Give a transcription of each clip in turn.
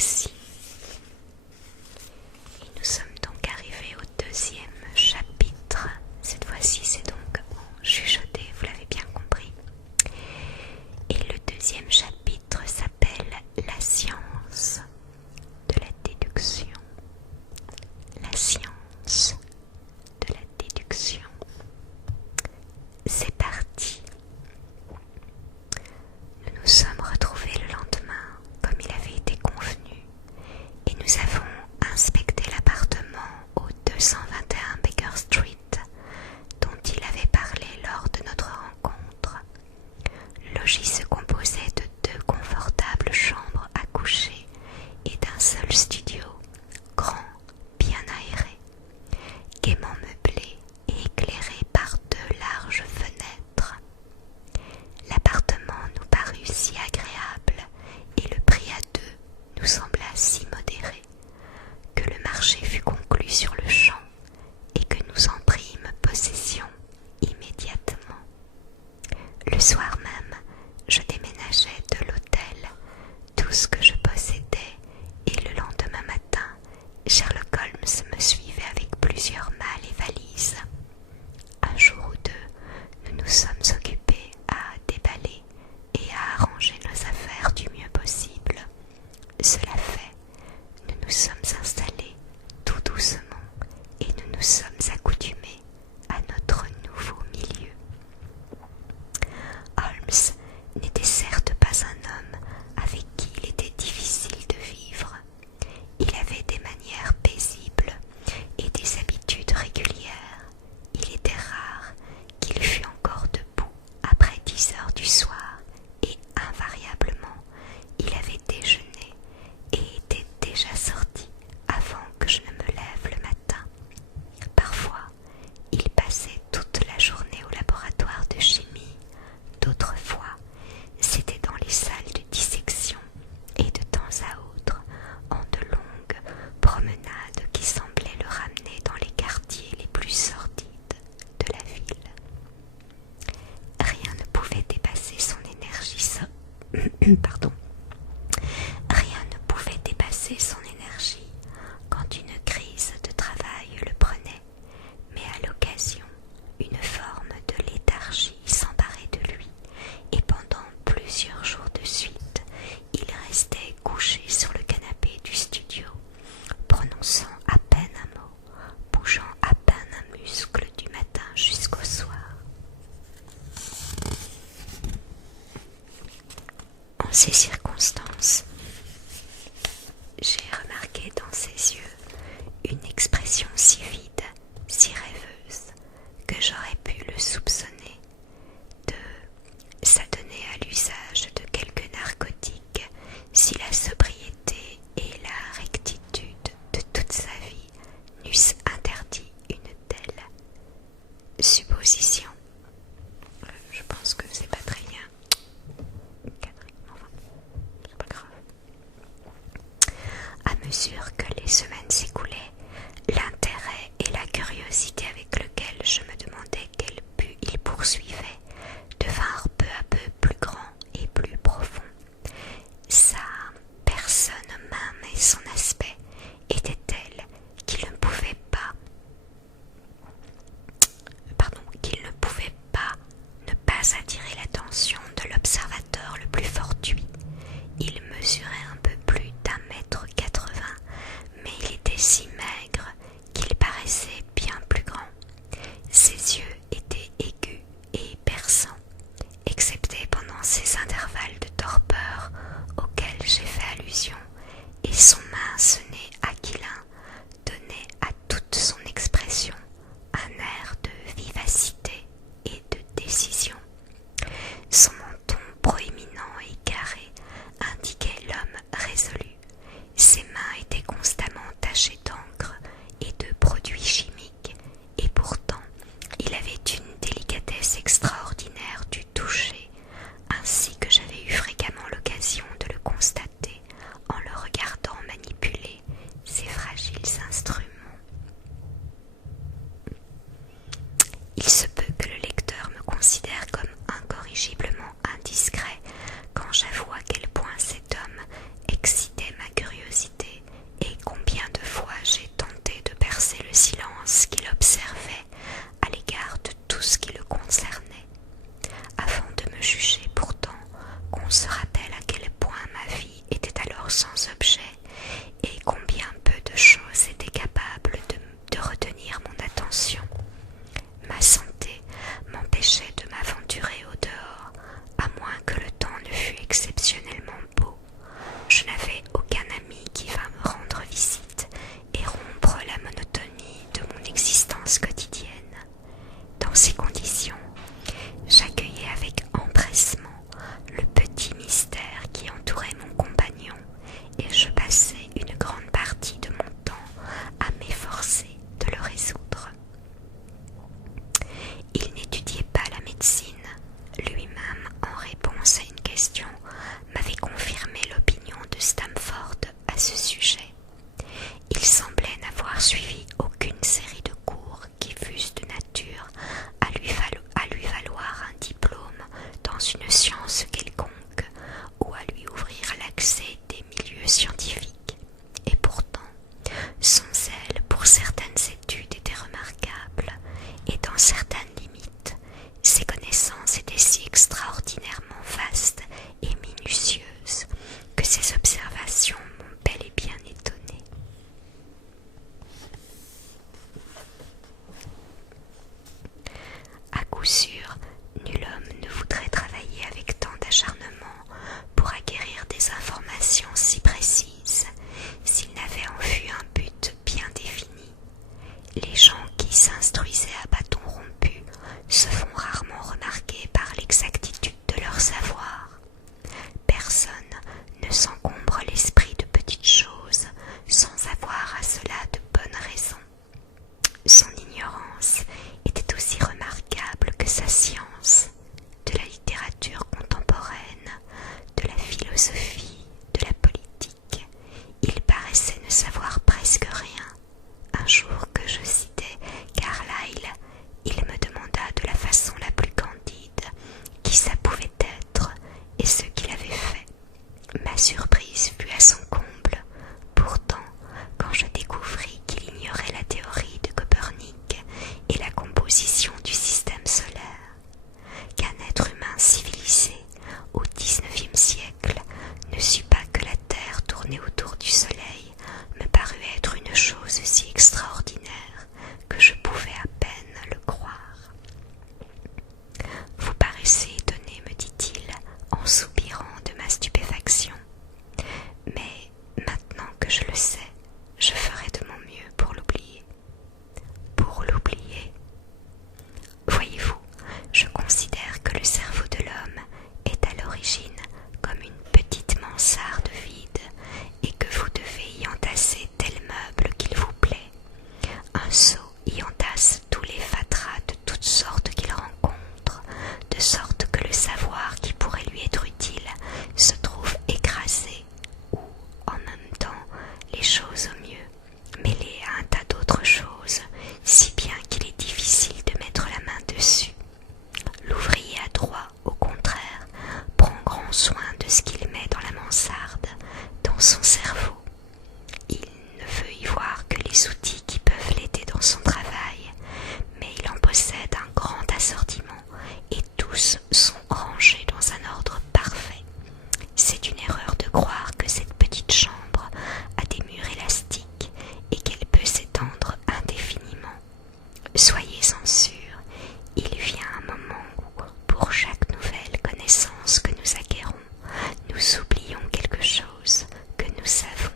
aussi. Et nous sommes donc arrivés au deuxième chapitre. Cette fois-ci, c'est donc en chuchoté, vous l'avez bien compris. Et le deuxième chapitre s'appelle La science de la déduction. La science de la déduction. C'est parti. Nous nous sommes retrouvés le lendemain, comme il avait été convenu, et nous avons inspecté l'appartement au 221 Baker Street, dont il avait parlé lors de notre rencontre. Le logis se composait de 2 confortables chambres à coucher et d'un seul studio, grand, bien aéré, gaiement meublé et éclairé par 2 larges fenêtres. L'appartement nous parut si agréable et le prix à 2 nous sembla si modéré que le marché fut conclu sur le champ et que nous en prîmes possession immédiatement. Le soir même, je déménageai de l'hôtel tout ce que je possédais et le lendemain matin, Sherlock Holmes me suivait avec plusieurs malles et valises. Un jour ou 2, nous nous sommes occupés à déballer et à arranger nos affaires du mieux possible. Cela fait, nous nous sommes installés tout doucement et nous nous sommes accoutumés à notre nouveau milieu. Holmes n'était certes pas un homme avec qui il était difficile de vivre. Il avait des manières paisibles et des habitudes régulières. Il était rare qu'il fût encore debout après 10 heures du soir et invariablement il avait déjeuné et était déjà sorti avant que je ne me lève le matin. Parfois, il passait toute la journée au laboratoire de chimie. D'autres fois, c'était dans les salles de dissection et de temps à autre, en de longues promenades qui semblaient le ramener dans les quartiers les plus sordides de la ville. Rien ne pouvait dépasser son énergie Rien ne pouvait dépasser son énergie quand une crise de travail le prenait, mais à l'occasion, une forme de léthargie s'emparait de lui et pendant plusieurs jours de suite, il restait couché sur le canapé du studio, prononçant à peine un mot, bougeant à peine un muscle du matin jusqu'au soir. En ces circonstances, j'ai remarqué dans ses yeux une expression si vide, si rêveuse, que j'aurais pu le soupçonner de s'adonner à l'usage de quelque narcotique si la sobriété et la rectitude de toute sa vie n'eussent interdit une telle supposition. Je pense que c'est pas très bien. Enfin, c'est pas grave. À mesure que les semaines s'écoulaient, l'intérêt et la curiosité avec lequel je me demandais quel but il poursuivait devinrent peu à peu plus grands et plus profonds. Sa personne même et son aspect étaient tels qu'il ne pouvait pas ne pas attirer l'attention de l'observateur le plus fortuit. Il mesurait un peu plus d'1,80 m exceptionnellement beau. Je n'avais aucun ami qui vint me rendre visite et rompre la monotonie de mon existence quotidienne. Dans ces conditions, j'accueillais avec empressement le petit mystère qui entourait mon compagnon et je passais une grande partie de mon temps à m'efforcer de le résoudre. Il n'étudiait pas la médecine. Lui-même, en réponse à une question, m'avait confirmé l'opinion de Stamford à ce sujet. Il semblait n'avoir suivi aucune série de cours qui fussent de nature à lui valoir un diplôme dans une science quelconque ou à lui ouvrir l'accès des milieux scientifiques. Et pourtant, son zèle pour certaines études était remarquable, et dans certaines limites, ses connaissances étaient si extraordinairement vastes et minutieuses que ses observations m'ont bel et bien étonné. À coup sûr, nul homme ne voudrait travailler avec tant d'acharnement pour acquérir des informations si précises s'il n'avait en vue un but bien défini. Les gens qui s'instruisaient à bâtons rompus se font rarement remarquer par l'exactitude de leur savoir. Personne ne s'encombre l'esprit de petites choses sans avoir à cela de bonnes raisons. Son ignorance était aussi remarquable que sa science, de la littérature contemporaine, de la philosophie, de la politique. Il paraissait ne savoir presque rien. Un jour que je citais Carlyle, il me demanda de la façon la plus candide qui ça pouvait être et ce qu'il avait fait. Ma surprise fut à son comble. Pourtant, quand je découvris qu'il ignorait la théorie de Copernic et la composition du système solaire, qu'un être humain civilisé au XIXe siècle ne sut pas que la Terre tournait autour du Soleil, me parut être une chose si extraordinaire que je pouvais à peine le croire. Vous paraissez étonné, me dit-il, en soupirant de ma stupéfaction. Mais maintenant que je le sais, je ferai de mon mieux pour l'oublier. Pour l'oublier. Voyez-vous, je considère que le cerveau de l'homme est à l'origine comme une petite mansarde vide et que vous devez y entasser tel meuble qu'il vous plaît. Un sot y entasse tous les fatras de toutes sortes qu'il rencontre, de sorte que le savoir qui pourrait lui être utile se trouve écrasé ou, en même temps, les choses au mieux, mêlées à un tas d'autres choses, si bien qu'il est difficile de mettre la main dessus. L'ouvrier adroit, au contraire, prend grand soin de ce qu'il met dans la mansarde, dans son cerveau. Il ne veut y voir que les outils qui peuvent l'aider dans son travail, mais il en possède un grand assortiment et tous sont rangés dans un ordre parfait. C'est une erreur de croire que cette petite chambre a des murs élastiques et qu'elle peut s'étendre indéfiniment. Soyez-en sûrs, il vient un moment où, pour chaque nouvelle connaissance que nous acquérons, nous oublions quelque chose que nous savons.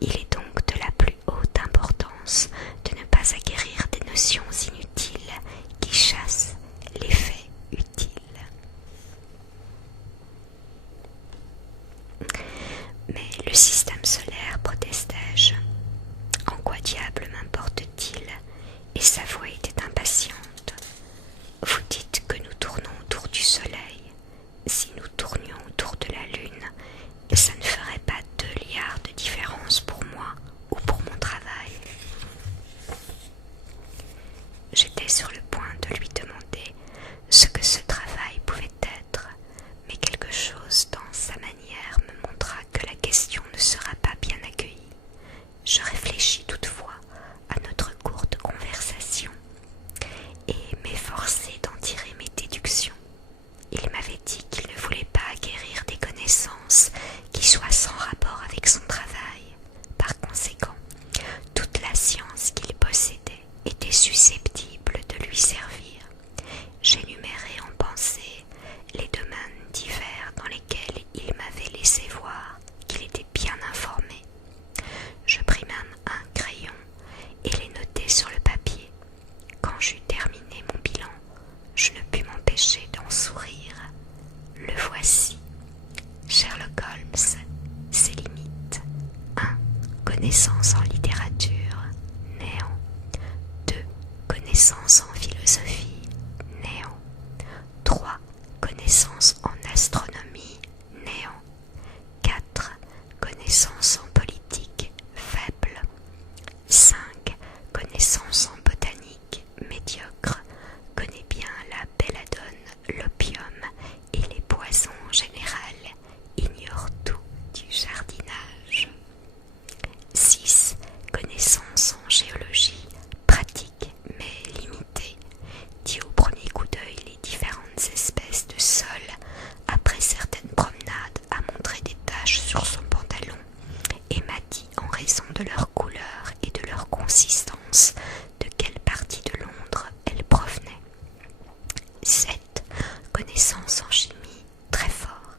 Il est donc de la plus haute importance de ne pas acquérir des notions inutiles qui chassent les faits utiles. Mais le système solaire, protestai-je, en quoi diable m'importe-t-il? Et sa voix était impatiente. Vous dites que nous tournons autour du soleil. Si nous tournions autour de la lune, ça ne ferait pas 2 liards de différence pour moi ou pour mon travail. J'étais sur le point de lui demander ce que ce travail pouvait être, mais quelque chose dans sa manière me montra que la question ne sera pas bien accueillie. Je réfléchis toutefois à notre courte conversation connaissances en littérature, néant. 2. Connaissances en philosophie, néant. 3. Connaissances en astronomie, néant. 4. Connaissances en politique, faible. 5. Connaissances en botanique, médiocre. Connais bien la belladone, l'opium et les poisons en général. Ignore tout du jardinage. 6. Connaissances en géologie, pratique mais limitée. Dis au premier coup d'œil les différentes espèces de sol. Après certaines promenades, a montré des taches sur son pantalon et m'a dit en raison de leur couleur et de leur consistance de quelle partie de Londres elles provenaient. 7. Connaissances en chimie, très fort.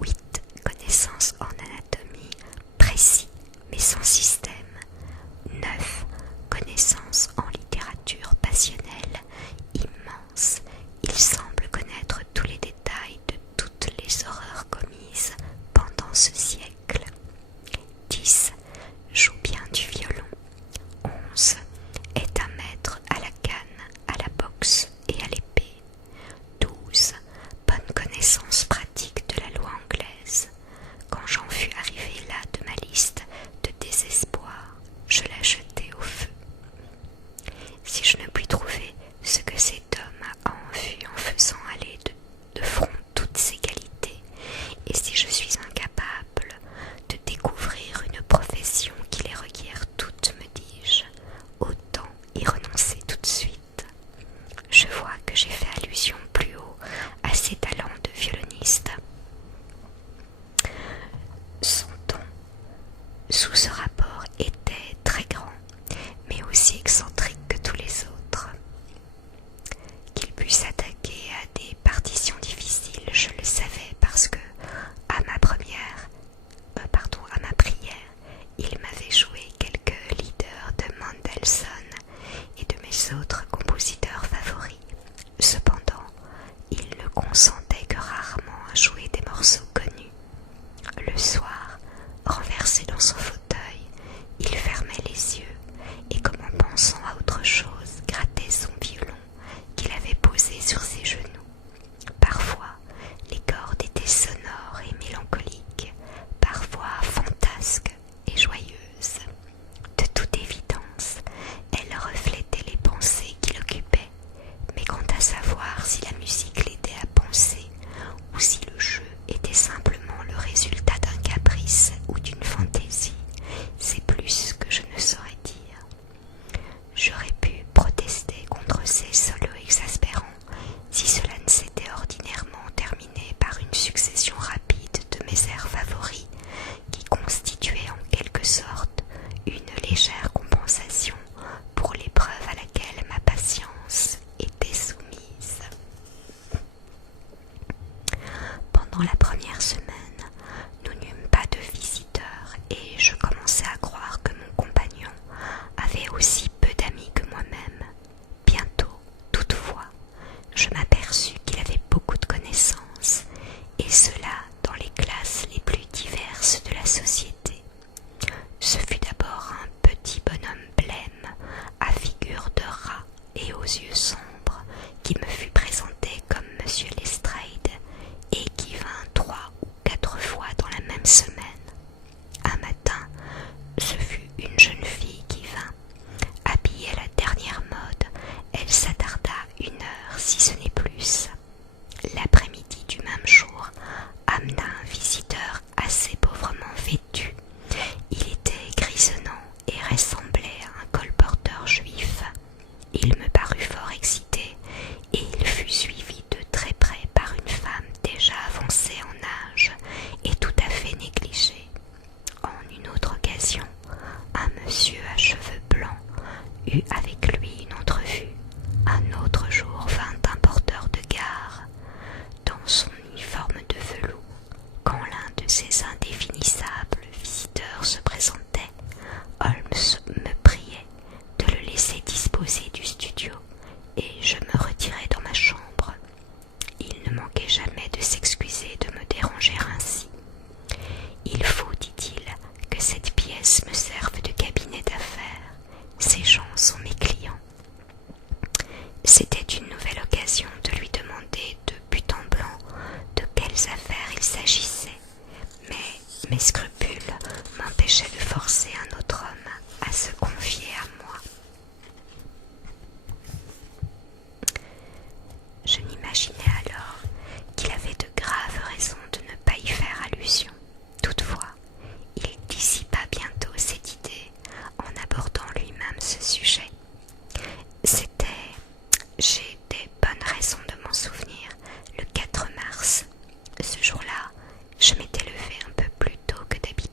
8. Connaissances en anatomie, précis mais sans système. 9. Connaissances en littérature passionnelle, immense. Il semble connaître tous les détails de toutes les horreurs commises pendant ce siècle. 10. Joue bien du violon. 11. Est un maître à la canne, à la boxe et à l'épée. 12. Bonne connaissance pratique de la loi anglaise. Quand j'en fus arrivé là de ma liste de désespoir, je la jetai au feu. Si je ne puis trouver ce que cet homme a en vue en faisant aller de front toutes ses qualités, et si je suis incapable de découvrir une profession qui les requiert toutes, me dis-je, autant y renoncer tout de suite. Je vois que j'ai fait allusion plus haut à ses talents de violoniste. Son ton, sous ce rapport, était très grand, mais aussi excentrique que tous les autres. Qu'il pût s'attaquer à des partitions difficiles, je le savais parce que, à ma prière, il m'avait joué quelques leaders de Mendelssohn et de mes autres compositeurs favoris. Cependant, il ne consentait que rarement à jouer des morceaux connus. Le soir, renversé dans son fauteuil, il fermait les yeux et, comme en pensant à autre chose, grattait son violon qu'il avait posé sur ses genoux. Parfois, les cordes étaient sonores et mélancoliques, parfois fantasques et joyeuses. De toute évidence, elles reflétaient les pensées qui l'occupaient, mais quant à savoir si la musique l'aidait à penser ou si le jeu était simplement le résultat d'un caprice ou d'une fantaisie, c'est plus que je ne saurais dire. J'aurais pu protester contre ces solos exaspérants si cela ne s'était ordinairement terminé par une succession rapide de mes airs favoris qui constituaient en quelque sorte une légère compensation pour l'épreuve à laquelle ma patience était soumise. Pendant la première semaine, nous n'eûmes pas de visiteurs et je commençais à croire que mon compagnon avait aussi peu d'amis que moi-même. Bientôt, toutefois, je m'aperçus qu'il avait beaucoup de connaissances, et cela dans les classes les plus diverses de la société. Ce fut d'abord un petit bonhomme blême, à figure de rat et aux yeux sombres, qui me fut présenté comme Monsieur Lestrade, et qui vint 3 ou 4 fois dans la même semaine. Un matin, ce fut une jeune fille qui vint. Habillée à la dernière mode, elle s'attarda 1 heure, si ce n'est plus. L'après-midi du même jour, amena un visiteur assez pauvrement vêtu Mes scrupules m'empêchaient de forcer un autre homme à se confier à moi. Je m'imaginais alors qu'il avait de graves raisons de ne pas y faire allusion. Toutefois, il dissipa bientôt cette idée en abordant lui-même ce sujet. C'était, j'ai des bonnes raisons de m'en souvenir, le 4 mars. Ce jour-là, je m'étais levée un peu plus tôt que d'habitude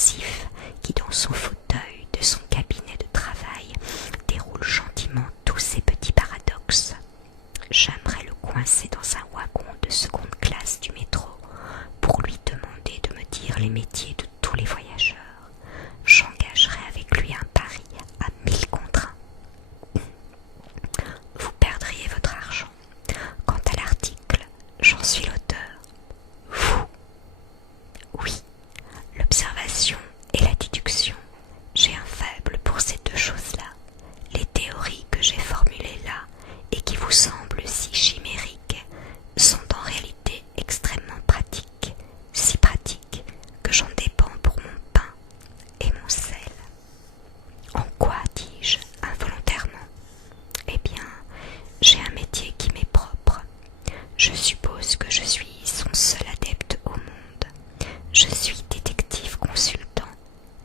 passif qui, dans son fauteuil de son cabinet de travail, déroule gentiment tous ses petits paradoxes. J'aimerais le coincer dans un wagon de seconde classe du métro pour lui demander de me dire les métiers de tous les voyageurs. J'engagerai avec lui un pari à 1000 contre 1. Vous perdriez votre argent. Quant à l'article, j'en suis l'auteur. Vous? Oui, l'observation et la déduction. J'ai un faible pour ces deux choses-là. Les théories que j'ai formulées là et qui vous semblent si chimériques sont en réalité extrêmement pratiques, si pratiques que j'en dépends pour mon pain et mon sel. En quoi, dis-je, involontairement? Eh bien, j'ai un métier qui m'est propre. Je suppose que je suis son seul adepte au monde. Je suis détective consultant,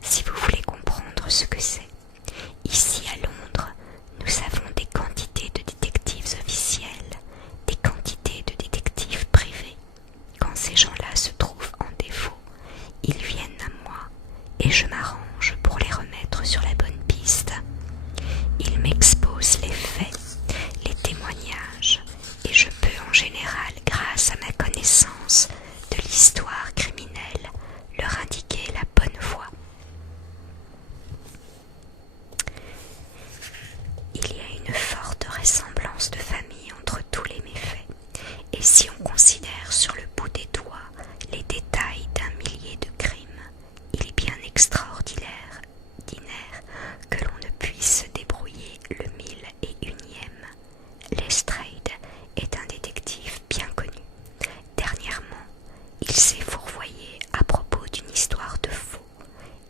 si vous voulez comprendre ce que c'est. Ici à Londres, nous avons des quantités de détectives officiels, des quantités de détectives privés. Quand ces gens-là se trouvent en défaut, ils viennent à moi et je m'arrange pour les remettre sur la bonne piste. Ils m'exposent les faits, les témoignages, et je peux en général, grâce à ma connaissance de l'histoire criminelle, leur indiquer la bonne voie. Il y a une forte ressemblance de famille entre tous les méfaits, et si on considère sur le bout des doigts les détails d'un millier de crimes, il est bien extraordinaire que l'on ne puisse se débrouiller le 1001e. Lestrade est un détective bien connu. Dernièrement, il s'est fourvoyé à propos d'une histoire de faux,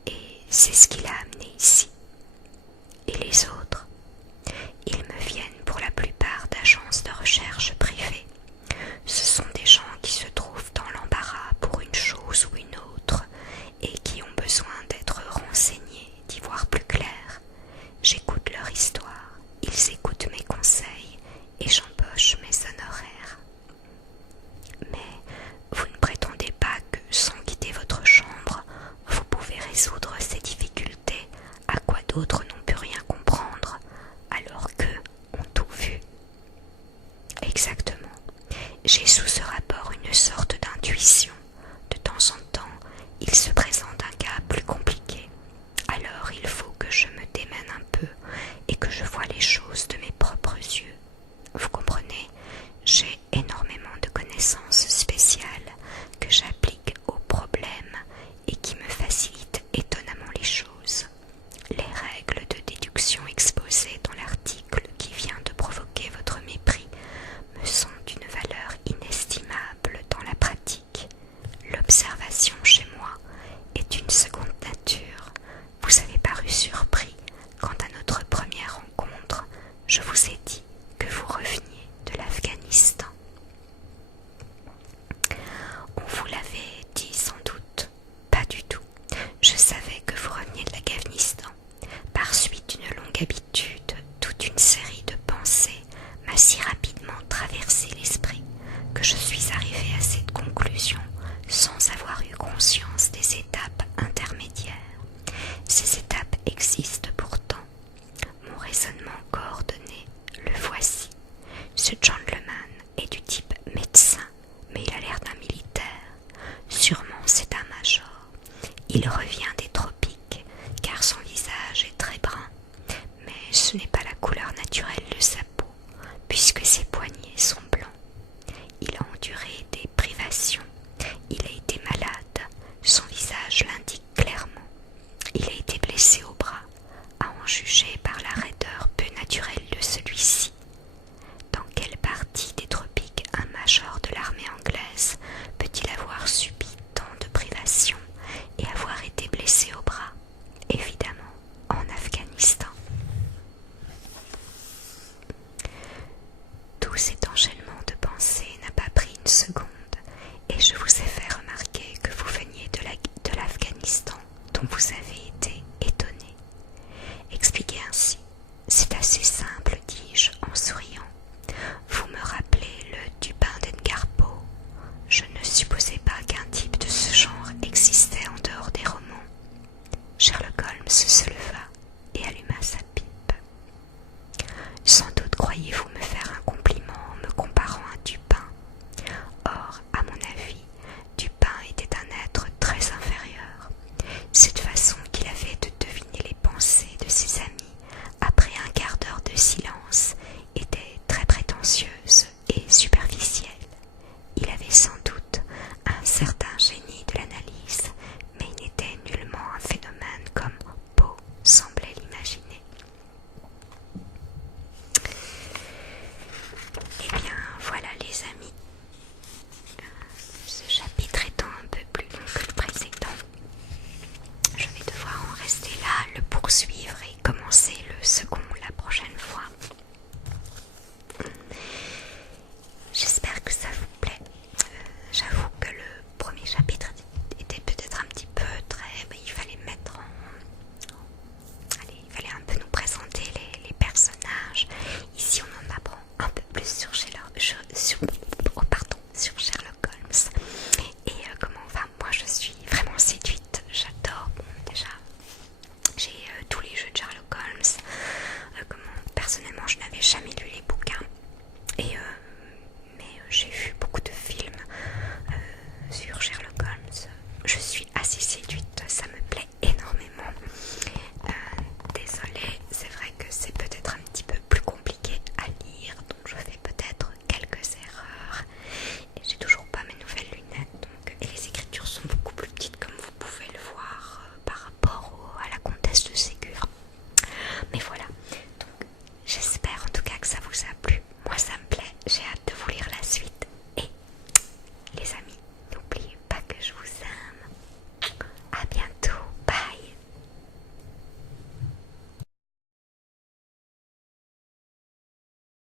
et c'est ce qui l'a amené ici. Et les autres? Ils me viennent pour la plupart d'agences de recherche privées. Ce sont des gens qui se trouvent dans l'embarras pour une chose ou une autre et qui ont besoin d'être renseignés, d'y voir plus clair. J'écoute leur histoire, ils écoutent mes conseils et j'empoche mes honoraires. Mais vous ne prétendez pas que, sans quitter votre chambre, vous pouvez résoudre ces difficultés à quoi d'autres n'ont pu rien comprendre, alors qu'eux ont tout vu. Exactement. J'ai sous ce rapport une sorte d'intuition. De temps en temps, il se présente un cas plus compliqué. Alors il faut que je me démène un peu et que je voie les choses de mes propres yeux. Vous comprenez, j'ai énormément de connaissances spéciales que j'applique aux problèmes et qui me facilitent étonnamment les choses. Les règles de déduction exposées dans l'article qui vient de provoquer votre mépris me sont d'une valeur inestimable dans la pratique. L'observation chez moi est une seconde nature. Vous avez paru surpris quand à notre première rencontre, je vous ai dit que vous reveniez de l'Afghanistan. On vous l'avait dit sans doute? Pas du tout. Je savais que vous reveniez de l'Afghanistan. Par suite d'une longue habitude, toute une série de pensées m'a si rapidement traversé l'esprit que je suis arrivée à cette conclusion sans avoir eu conscience des étapes intermédiaires. Ces étapes existent pourtant. Mon raisonnement coordonné, le voici. Ce gentleman est du type médecin, mais il a l'air d'un militaire. Sûrement c'est un major. Il revient des tropiques, car son visage est très brun. Mais ce n'est pas la couleur naturelle de sa peau, puisque ses poignets sont blancs. Il a enduré des privations. Il a été malade. Son visage l'indique clairement. Il a été blessé au bras, à en juger par la raideur peu naturelle de celui-ci. Dans quelle partie des tropiques un major de l'armée anglaise peut-il avoir subi tant de privations et avoir été blessé au bras? Évidemment, en Afghanistan. Tout cet enchaînement de pensées n'a pas pris une seconde, et je vous ai fait remarquer que vous veniez de l'Afghanistan, dont vous avez été étonné. Expliquez ainsi. C'est assez simple, dis-je en souriant. Vous me rappelez le Dupin d'Edgar Poe. Je ne supposais pas qu'un type de ce genre existait en dehors des romans. certain génie de l'analyse, mais il n'était nullement un phénomène comme Poe semblait l'imaginer. Eh bien, voilà les amis, ce chapitre étant un peu plus long que le précédent, je vais devoir en rester là, le poursuivre et commencer le second la prochaine fois. J'espère que ça vous plaît. J'avoue que le premier chapitre était peut-être un petit peu très... il fallait mettre en... Allez, il fallait un peu nous présenter les personnages. Ici, on en apprend un peu plus sur sur Sherlock Holmes. Et comment... Enfin, moi, je suis vraiment séduite. J'adore. Bon, déjà, j'ai tous les jeux de Sherlock Holmes. Personnellement, je n'avais jamais lu les bouquins. Mais j'ai vu beaucoup de films sur Sherlock Holmes. Je suis assez séduite, ça me plaît énormément. Désolée, c'est vrai que c'est peut-être un petit peu plus compliqué à lire, donc je fais peut-être quelques erreurs. Et j'ai toujours pas mes nouvelles lunettes, et les écritures sont beaucoup plus petites comme vous pouvez le voir par rapport à la comtesse de Ségur. Mais voilà, donc j'espère en tout cas que ça vous a plu. Moi ça me plaît, j'ai hâte